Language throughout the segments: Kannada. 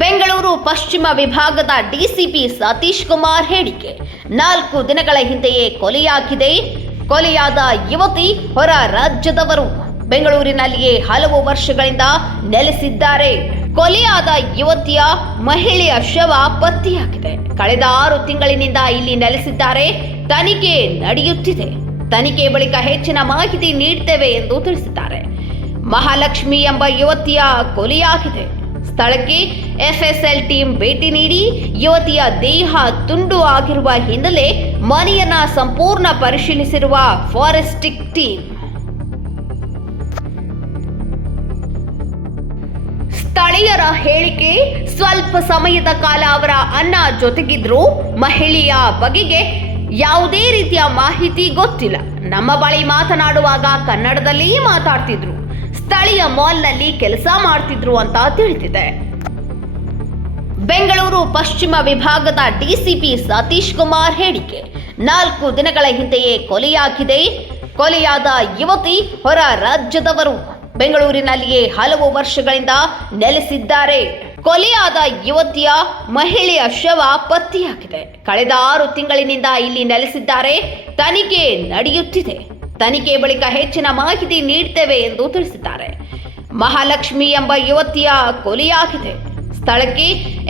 ಬೆಂಗಳೂರು ಪಶ್ಚಿಮ ವಿಭಾಗದ ಡಿಸಿಪಿ ಸತೀಶ್ ಕುಮಾರ್ ಹೇಳಿಕೆ. 4 ದಿನಗಳ ಹಿಂದೆಯೇ ಕೊಲೆಯಾದ ಯುವತಿ ಹೊರ ರಾಜ್ಯದವರು. ಬೆಂಗಳೂರಿನಲ್ಲಿಯೇ ಹಲವು ವರ್ಷಗಳಿಂದ ನೆಲೆಸಿದ್ದಾರೆ. ಕೊಲೆಯಾದ ಯುವತಿಯ ಮಹಿಳೆಯ ಶವ ಪತ್ತೆಯಾಗಿದೆ. ಕಳೆದ 6 ತಿಂಗಳಿನಿಂದ ಇಲ್ಲಿ ನೆಲೆಸಿದ್ದಾರೆ. ತನಿಖೆ ನಡೆಯುತ್ತಿದೆ. ತನಿಖೆ ಬಳಿಕ ಹೆಚ್ಚಿನ ಮಾಹಿತಿ ನೀಡುತ್ತೇವೆ ಎಂದು ತಿಳಿಸಿದ್ದಾರೆ. ಮಹಾಲಕ್ಷ್ಮಿ ಎಂಬ ಯುವತಿಯ ಕೊಲೆಯಾಗಿದೆ. ಸ್ಥಳಕ್ಕೆ ಎಫ್ಎಸ್ಎಲ್ ಟೀಮ್ ಭೇಟಿ ನೀಡಿ ಯುವತಿಯ ದೇಹ ತುಂಡು ಆಗಿರುವ ಹಿನ್ನೆಲೆ ಮನೆಯನ್ನ ಸಂಪೂರ್ಣ ಪರಿಶೀಲಿಸಿರುವ ಫಾರೆಸ್ಟಿಕ್ ಟೀಮ್. ಸ್ಥಳೀಯರ ಹೇಳಿಕೆ. ಸ್ವಲ್ಪ ಸಮಯದ ಕಾಲ ಅವರ ಅಣ್ಣ ಜೊತೆಗಿದ್ರು. ಮಹಿಳೆಯ ಬಗೆಗೆ ಯಾವುದೇ ರೀತಿಯ ಮಾಹಿತಿ ಗೊತ್ತಿಲ್ಲ. ನಮ್ಮ ಬಳಿ ಮಾತನಾಡುವಾಗ ಕನ್ನಡದಲ್ಲಿ ಮಾತಾಡ್ತಿದ್ರು. ಸ್ಥಳೀಯ ಮಾಲ್ನಲ್ಲಿ ಕೆಲಸ ಮಾಡ್ತಿದ್ರು ಅಂತ ತಿಳಿದಿದೆ. ಬೆಂಗಳೂರು ಪಶ್ಚಿಮ ವಿಭಾಗದ ಡಿಸಿಪಿ ಸತೀಶ್ ಕುಮಾರ್ ಹೇಳಿಕೆ. 4 ದಿನಗಳ ಹಿಂದೆಯೇ ಕೊಲೆಯಾದ ಯುವತಿ ಹೊರ ರಾಜ್ಯದವರು. ಬೆಂಗಳೂರಿನಲ್ಲಿಯೇ ಹಲವು ವರ್ಷಗಳಿಂದ ನೆಲೆಸಿದ್ದಾರೆ. ಕೊಲೆಯಾದ ಯುವತಿಯ ಮಹಿಳೆಯ ಶವ ಪತ್ತೆಯಾಗಿದೆ. ಕಳೆದ 6 ತಿಂಗಳಿನಿಂದ ಇಲ್ಲಿ ನೆಲೆಸಿದ್ದಾರೆ. ತನಿಖೆ ನಡೆಯುತ್ತಿದೆ. ತನಿಖೆ ಬಳಿಕ ಹೆಚ್ಚಿನ ಮಾಹಿತಿ ನೀಡುತ್ತೇವೆ ಎಂದು ತಿಳಿಸಿದ್ದಾರೆ. ಮಹಾಲಕ್ಷ್ಮಿ ಎಂಬ ಯುವತಿಯ ಕೊಲೆಯಾಗಿದೆ. ಸ್ಥಳಕ್ಕೆ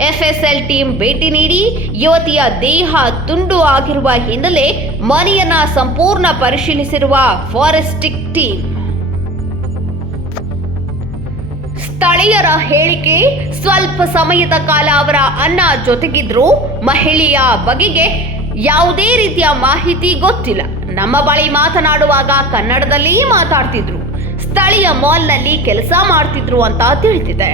ಎಫ್ಎಸ್ಎಲ್ ಟೀಮ್ ಭೇಟಿ ನೀಡಿ ಯುವತಿಯ ದೇಹ ತುಂಡು ಆಗಿರುವ ಹಿನ್ನೆಲೆ ಮನೆಯನ್ನ ಸಂಪೂರ್ಣ ಪರಿಶೀಲಿಸಿರುವ ಫಾರೆಸ್ಟಿಕ್ ಟೀಮ್. ಸ್ಥಳೀಯರ ಹೇಳಿಕೆ. ಸ್ವಲ್ಪ ಸಮಯದ ಕಾಲ ಅವರ ಅಣ್ಣ ಜೊತೆಗಿದ್ರು. ಮಹಿಳೆಯ ಬಗೆಗೆ ಯಾವುದೇ ರೀತಿಯ ಮಾಹಿತಿ ಗೊತ್ತಿಲ್ಲ. ನಮ್ಮ ಬಳಿ ಮಾತನಾಡುವಾಗ ಕನ್ನಡದಲ್ಲಿ ಮಾತಾಡ್ತಿದ್ರು. ಸ್ಥಳೀಯ ಮಾಲ್ನಲ್ಲಿ ಕೆಲಸ ಮಾಡ್ತಿದ್ರು ಅಂತ ತಿಳಿದಿದೆ.